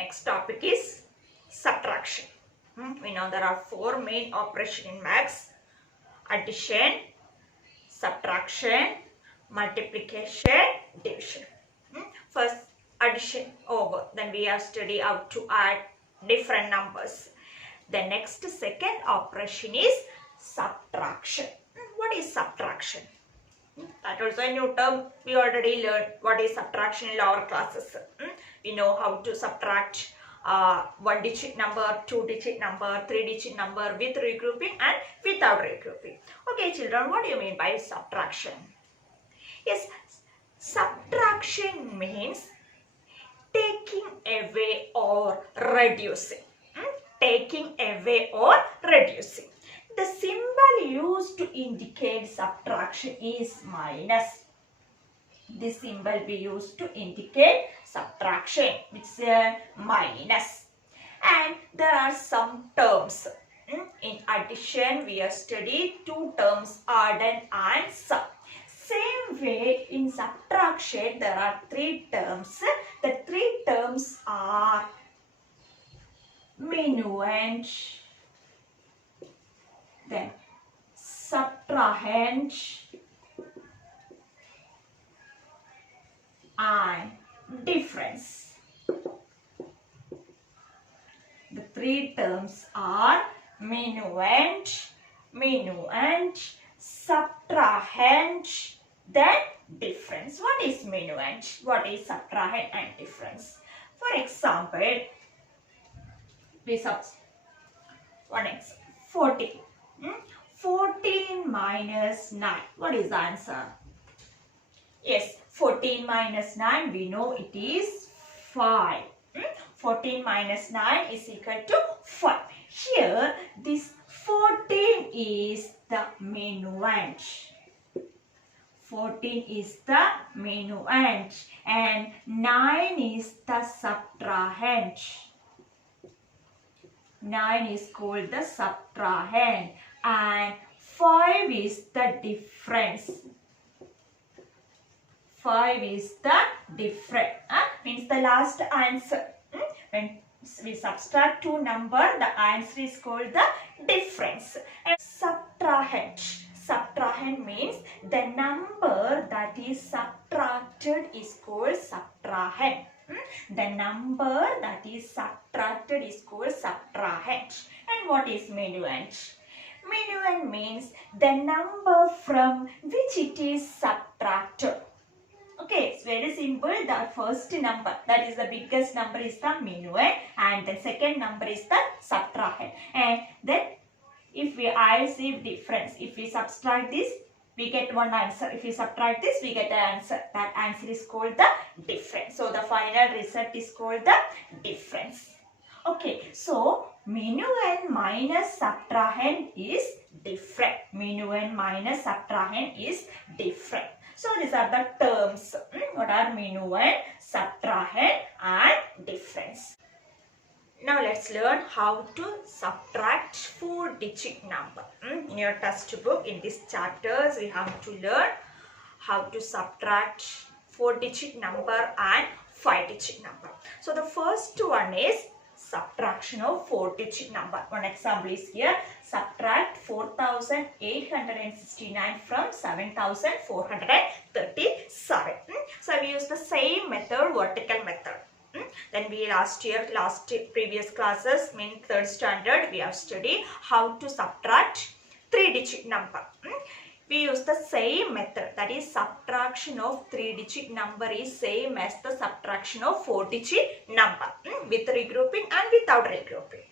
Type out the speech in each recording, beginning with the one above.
Next topic is subtraction. We know there are four main operations in maths: addition, subtraction, multiplication, division. First, addition over. Then we have studied how to add different numbers. The next second operation is subtraction. What is subtraction? That also a new term. We already learned what is subtraction in lower classes. We know how to subtract one digit number, two digit number, three digit number with regrouping and without regrouping. Okay children, what do you mean by subtraction? Yes, subtraction means taking away or reducing. Taking away or reducing. The symbol used to indicate subtraction is minus. The symbol we use to indicate subtraction, which is minus. And there are some terms. In addition, we have studied two terms, add and sum. Same way in subtraction, there are three terms. The three terms are minuend, then subtrahend, and difference. The three terms are minuend, subtrahend, then difference. What is minuend? What is subtrahend and difference? For example, we one example, 14. 14 minus 9. What is the answer? Yes, 14 minus 9, we know it is 5. 14 minus 9 is equal to 5. Here, this 14 is the minuend. 14 is the minuend and 9 is the subtrahend. 9 is called the subtrahend and 5 is the difference. 5 is the difference. Means the last answer. When we subtract two numbers, the answer is called the difference. And subtrahend. Subtrahend means the number that is subtracted is called subtrahend. The number that is subtracted is called subtrahend. And what is minuend? Minuend means the number from which it is subtracted. Okay, it's very simple. The first number, that is the biggest number, is the minuend, and the second number is the subtrahend. And then if we add the difference, if we subtract this, we get one answer. If we subtract this, we get an answer. That answer is called the difference. So the final result is called the difference. Okay, so minuend minus subtrahend is different. Minuend minus subtrahend is different. So these are the terms. What are minuend, subtrahend and difference. Now let's learn how to subtract 4-digit number. In your textbook, in these chapters, we have to learn how to subtract 4-digit number and 5-digit number. So the first one is subtraction of 4-digit number. One example is here. Subtract 4,869 from 7,437. So we use the same method, vertical method. Then we previous classes, mean 3rd standard, we have studied how to subtract 3-digit number. We use the same method, that is subtraction of 3-digit number is same as the subtraction of 4-digit number, with regrouping and without regrouping.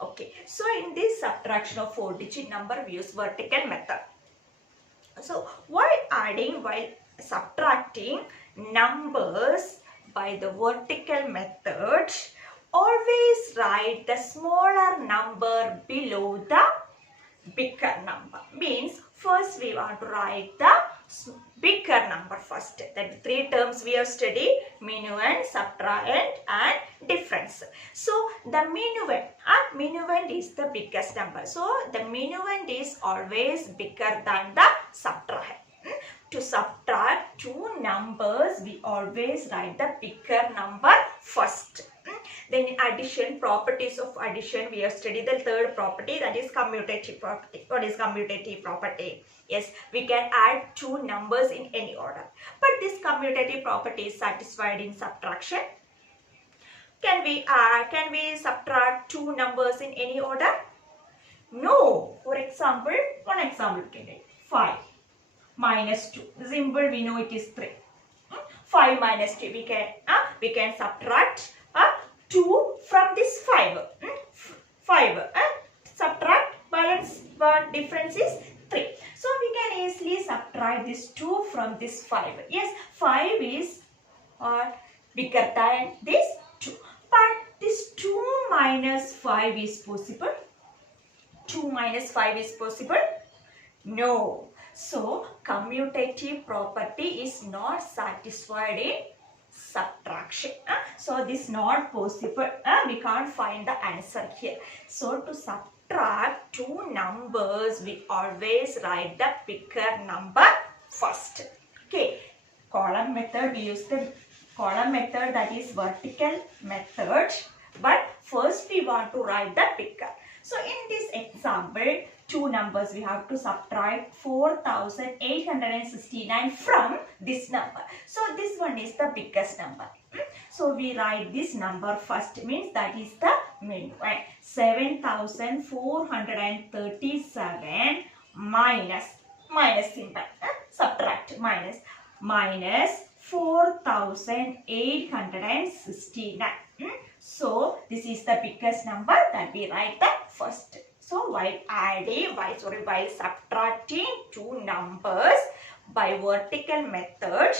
Okay, so in this subtraction of 4-digit number, we use vertical method. So while subtracting numbers by the vertical method, always write the smaller number below the bigger number. Means first we want to write the bigger number first. That three terms we have studied: minuend, subtrahend and difference. So the minuend is the biggest number. So the minuend is always bigger than the subtrahend. To subtract two numbers, we always write the bigger number first. Then in addition, properties of addition, we have studied the third property, that is commutative property. What is commutative property? Yes, we can add two numbers in any order. But this commutative property is satisfied in subtraction. Can we subtract two numbers in any order? No. For example, one example we can take 5 minus 2. Simple, we know it is 3. 5 minus 2, we can subtract 2 from this 5. 5. Subtract, balance, difference is 3. So we can easily subtract this 2 from this 5. Yes, 5 is bigger than this 2. But this 2 minus 5 is possible. 2 minus 5 is possible? No. So, commutative property is not satisfied in subtraction. So, this is not possible. We can't find the answer here. So, to subtract two numbers, we always write the bigger number first. Okay. Column method, we use the column method, that is vertical method. But first we want to write the bigger. So in this example, two numbers we have to subtract 4,869 from this number. So this one is the biggest number. So we write this number first, means that is the middle one. 7,437 minus symbol, subtract minus 4,869. So this is the biggest number that we write the first. So while subtracting two numbers by vertical method,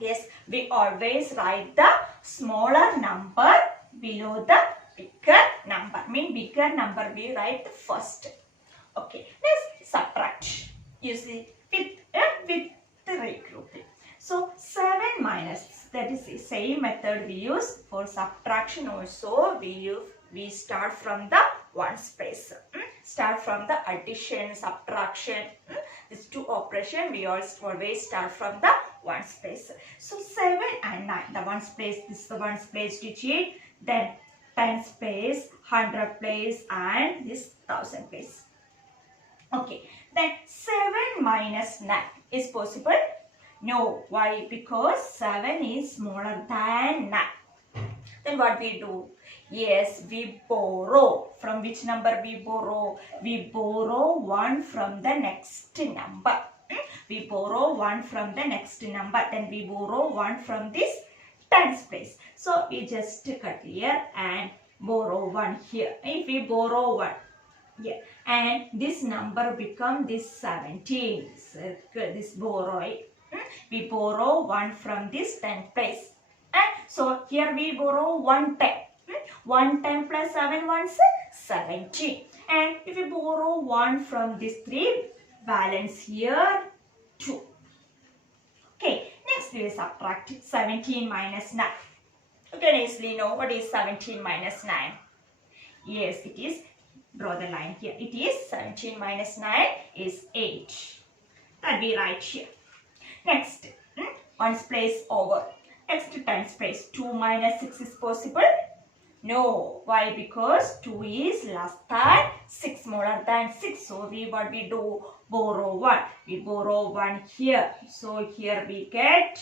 yes, we always write the smaller number below the bigger number. Mean bigger number we write the first. Okay, let's subtract. You see with the regrouping. So 7 minus, that is the same method we use for subtraction also. We start from the ones place. Start from the addition, subtraction. These two operations we always start from the ones place. So 7 and 9, the ones place, this is the ones place digit. Then tens place, 100 place, and this 1000 place. Okay, then 7 minus 9 is possible? No. Why? Because 7 is smaller than 9. Then what we do? Yes, we borrow. From which number we borrow? We borrow 1 from the next number. We borrow 1 from the next number. Then we borrow 1 from this tens place. So we just cut here and borrow 1 here. If we borrow 1, yeah, and this number become this 17. Circle this borrow. We borrow 1 from this 10th place. So here we borrow 110. 110 plus 7 ones 17. And if we borrow 1 from this 3, balance here 2. Okay, next we will subtract 17 minus 9. You can easily know what is 17 minus 9. Yes, it is. Draw the line here. It is 17 minus 9 is 8. That we write here. Next, ones place over. Next, tens place. 2 minus 6 is possible? No. Why? Because 2 is less than 6, smaller than 6. So, what we do? Borrow 1. We borrow 1 here. So, here we get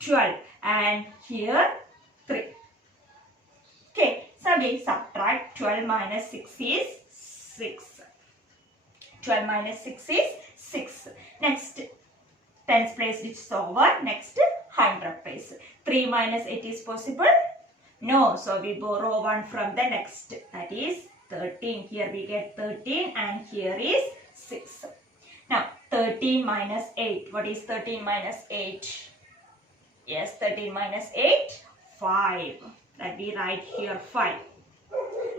12. And here 3. Okay. So, we subtract 12 minus 6 is 6. 12 minus 6 is 6. Next, tens place which is over. Next, 100 place. 3 minus 8 is possible? No. So, we borrow 1 from the next. That is 13. Here we get 13 and here is 6. Now, 13 minus 8. What is 13 minus 8? Yes, 13 minus 8, 5. That we write here 5.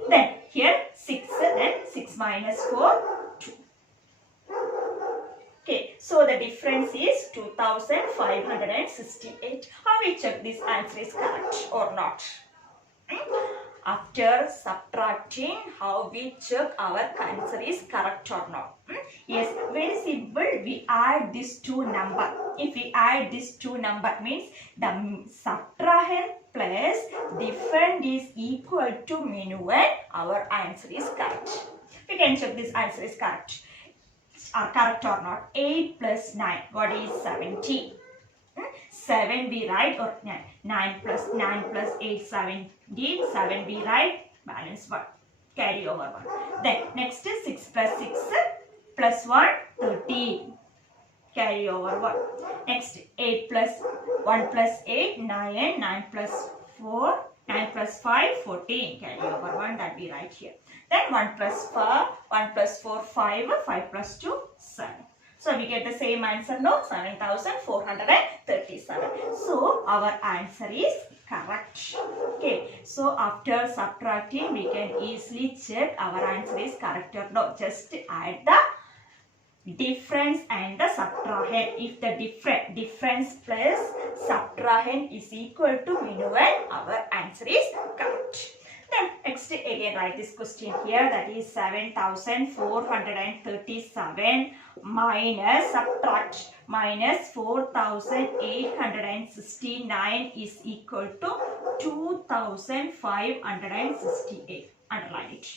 Then, here 6 and 6 minus 4, 2. Okay, so the difference is 2568. How we check this answer is correct or not? After subtracting, how we check our answer is correct or not? Yes, very simple. We add these two number. If we add these two number, means the subtrahend plus different is equal to minuet, our answer is correct. We can check this answer is correct. Correct or not. 8 plus 9, what is 17? 7 we write, or 9. 9 plus 8, 17. 7 we write, balance 1. Carry over 1. Then next is 6 plus 6 plus 1, 13. Carry over 1. Next 8 plus 1 plus 8, 9. 9 plus 4, 9 plus 5, 14. Carry over 1, that we write here. Then 1 plus 4, 1 plus 4, 5. 5 plus 2, 7. So we get the same answer, no? 7,437. So our answer is correct. Okay. So after subtracting, we can easily check our answer is correct or not. Just add the difference and the subtrahend. If the difference plus subtrahend is equal to minuet, our answer is correct. Then next again write this question here, that is 7,437 minus subtract minus 4,869 is equal to 2,568. Underline it.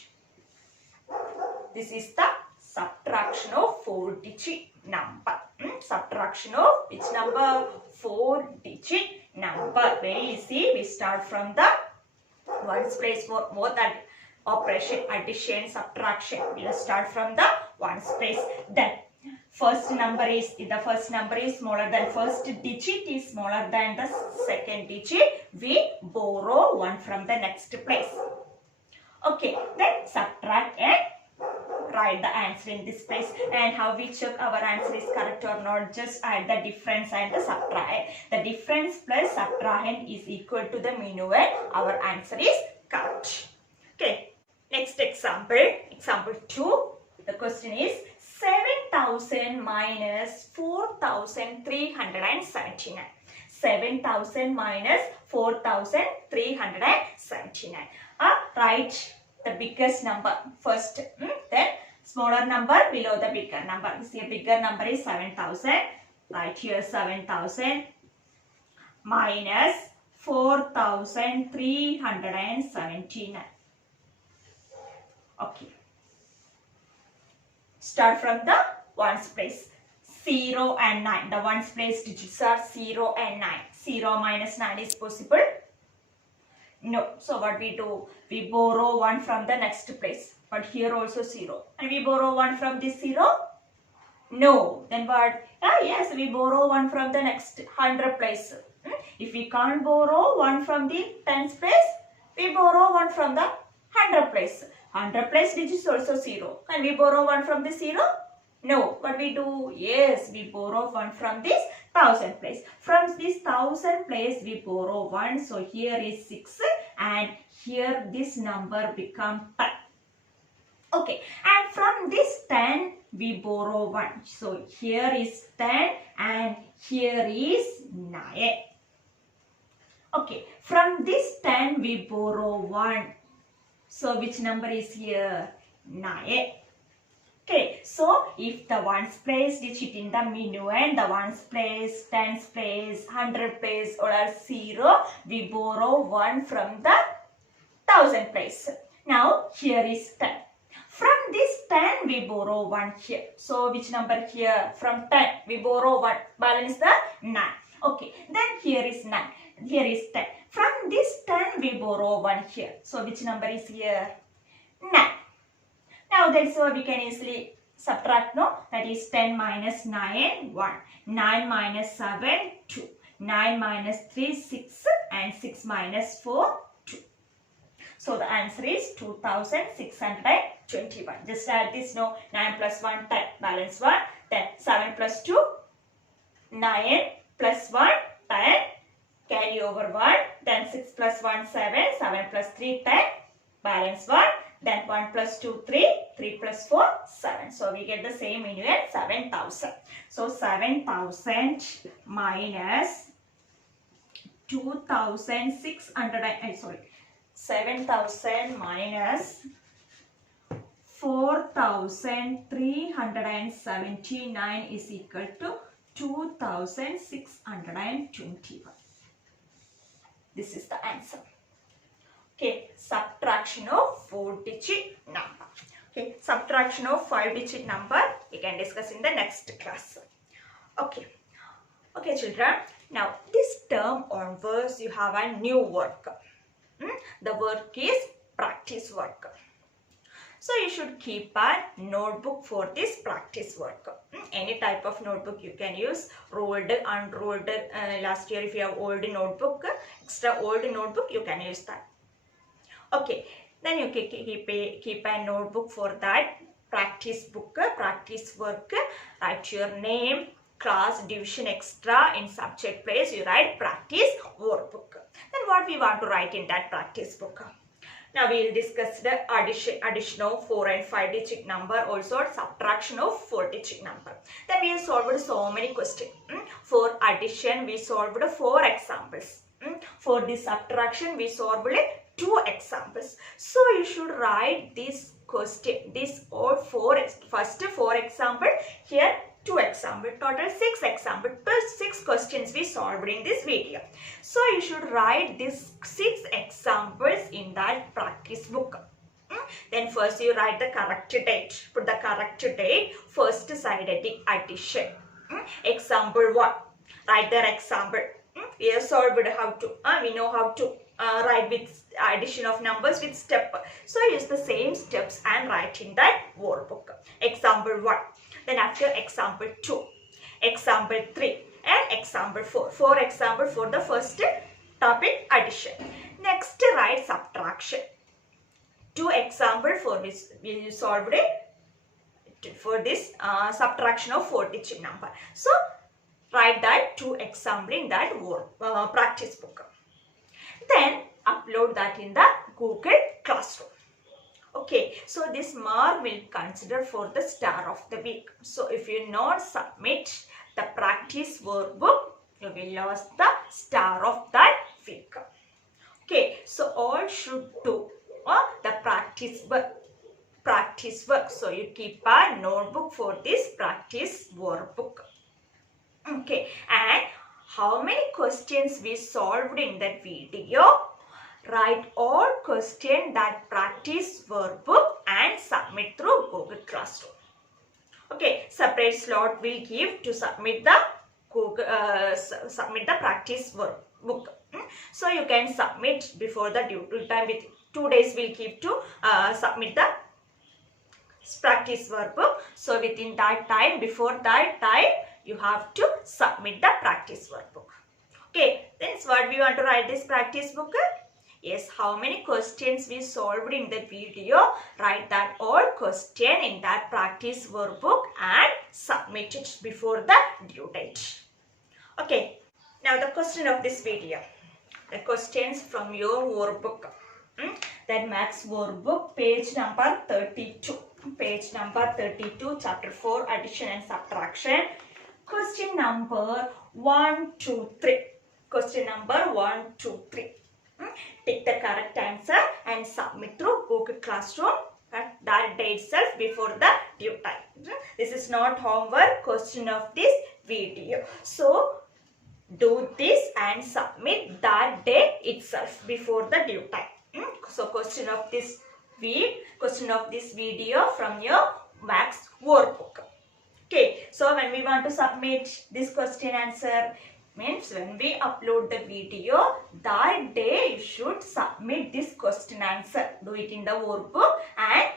This is the subtraction of 4-digit number. Subtraction of which number? 4-digit number. Very easy. We start from the ones place for more than operation, addition, subtraction. We will start from the ones place. Then the first number is smaller than first digit is smaller than the second digit. We borrow 1 from the next place. Okay. Then subtract and write the answer in this place. And how we check our answer is correct or not? Just add the difference and the subtract. The difference plus subtrahend is equal to the minuet. Our answer is correct. Okay. Next example. Example 2. The question is 7,000 minus 4,379. 7,000 minus 4,379. Write the biggest number first, then smaller number below the bigger number. See, a bigger number is 7,000. Right here 7,000 minus 4,379. Okay. Start from the ones place. 0 and 9. The ones place digits are 0 and 9. 0 minus 9 is possible? No. So what we do? We borrow 1 from the next place. But here also 0. And we borrow 1 from this 0? No. Then what? Yes, we borrow 1 from the next 100 place. If we can't borrow 1 from the 10th place, we borrow 1 from the 100 place. 100 place digits also 0. Can we borrow 1 from the 0? No. What we do? Yes, we borrow 1 from this 1000 place. From this 1000 place, we borrow 1. So here is 6 and here this number become 10. Okay. And from this 10, we borrow 1. So here is 10 and here is 9. Okay. From this 10, we borrow 1. So which number is here? 9. Okay, so if the ones place digit in the minuet, the ones place, tens place, 100 place or 0, we borrow 1 from the 1000 place. Now here is 10. From this 10 we borrow 1 here. So which number here? From 10 we borrow 1. Balance the 9. Okay, then here is 9. Here is 10. From this 10 we borrow 1 here. So which number is here? 9. Now that's why we can easily subtract, no? That is 10 minus 9, 1. 9 minus 7, 2. 9 minus 3, 6. And 6 minus 4, 2. So the answer is 2621. Just add this, no? 9 plus 1, 10. Balance 1. Then 7 plus 2, 9 plus 1, 10. Carry over 1. Then 6 plus 1, 7. 7 plus 3, 10. Balance 1. Then 1 plus 2, 3. 3 plus 4, 7. So we get the same minuet, 7,000. So 7,000 minus 2,600, 7,000 minus 4,379 is equal to 2,621. This is the answer. Okay, subtraction of 4-digit number. Okay, subtraction of 5-digit number we can discuss in the next class. Okay. Okay, children. Now, this term onwards you have a new work. The work is practice work. So you should keep a notebook for this practice work. Any type of notebook you can use, rolled, unrolled. Last year if you have old notebook, extra old notebook, you can use that. Okay, then you can keep a notebook for that practice book, practice work. Write your name, class, division, extra. In subject place you write practice workbook. Then what we want to write in that practice book? Now we will discuss the addition of 4 and 5-digit number, also subtraction of 4-digit number. Then we have solved so many questions. For addition we solved 4 examples. For this subtraction we solved 2 examples. So you should write this question, this all 4, first 4 example, here 2 example, total 6 example, plus 6 questions we solved in this video. So you should write these 6 examples in that practice book. Then first you write the correct date. Put the correct date, first side addition. Example 1. Write the example. We have solved how to, we know how to write with addition of numbers with step. So use the same steps and write in that workbook. Example 1. Then after example 2, example 3 and example 4. 4 example for the first topic addition. Next write subtraction. 2 example for which we solved it for this subtraction of 4-digit number. So write that 2 example in that practice book. Then upload that in the Google Classroom. Okay, so this mark will consider for the star of the week. So if you not submit the practice workbook, you will lose the star of that week. Okay, so all should do the practice work. So you keep a notebook for this practice workbook. Okay, and how many questions we solved in that video? Write all questions that practice workbook and submit through Google Classroom. Okay, separate slot will give to submit the practice workbook. So you can submit before the due time. With 2 days will keep to submit the practice workbook. So within that time, before that time, you have to submit the practice workbook. Okay, then what we want to write this practice book? Yes, how many questions we solved in the video? Write that all question in that practice workbook and submit it before the due date. Okay, now the question of this video. The questions from your workbook. That Max workbook, page number 32. Page number 32, chapter 4, addition and subtraction. Question number 1, 2, 3. Question number 1, 2, 3. Take the correct answer and submit through Google Classroom at that day itself before the due time. This is not homework, question of this video. So do this and submit that day itself before the due time. So question of this week, question of this video from your Max workbook. Okay, so when we want to submit this question answer, means when we upload the video, that day you should submit this question answer. Do it in the workbook and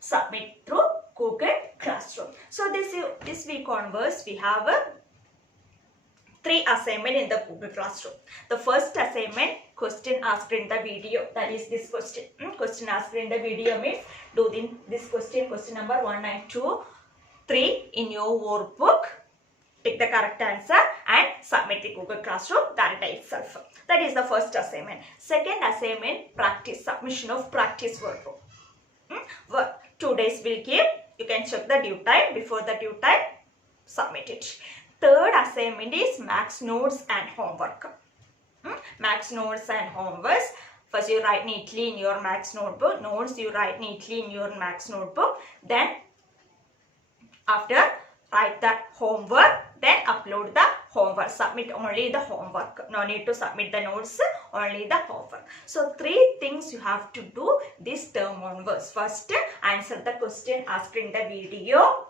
submit through Google Classroom. So this week onwards we have 3 assignment in the Google Classroom. The first assignment, question asked in the video, that is this question. Question asked in the video means do this question number 1 and 2, 3 in your workbook. Take the correct answer and submit the Google Classroom that day itself. That is the first assignment. Second assignment, practice, submission of practice workbook. 2 days will give. You can check the due time. Before the due time, submit it. Third assignment is Max notes and homework. Max notes and homework. First you write neatly in your Max notebook. Notes you write neatly in your Max notebook. Then after write the homework, then upload the homework. Submit only the homework. No need to submit the notes, only the homework. So 3 things you have to do this term onwards. First, answer the question asked in the video.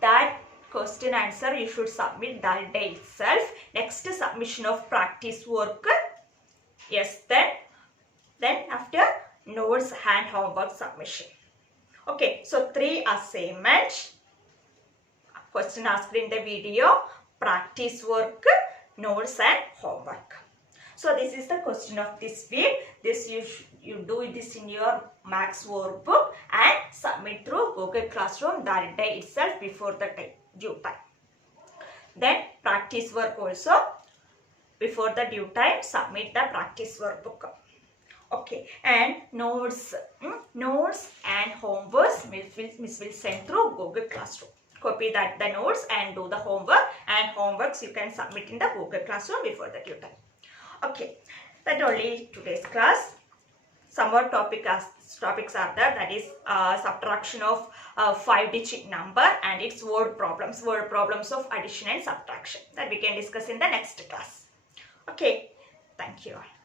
That question answer you should submit that day itself. Next, submission of practice work. Yes, then after notes and homework submission. Okay, so 3 assignments. Question asked in the video, practice work, notes and homework. So this is the question of this week. This you do this in your maths workbook and submit through Google Classroom that day itself before the due time. Then practice work also before the due time, submit the practice workbook. Okay, and notes and homeworks Miss will send through Google Classroom. Copy that the notes and do the homework, and homeworks you can submit in the Google Classroom before the due time. Okay, that only today's class. Some more topics are there, that is subtraction of 5-digit number and its word problems of addition and subtraction, that we can discuss in the next class. Okay, thank you all.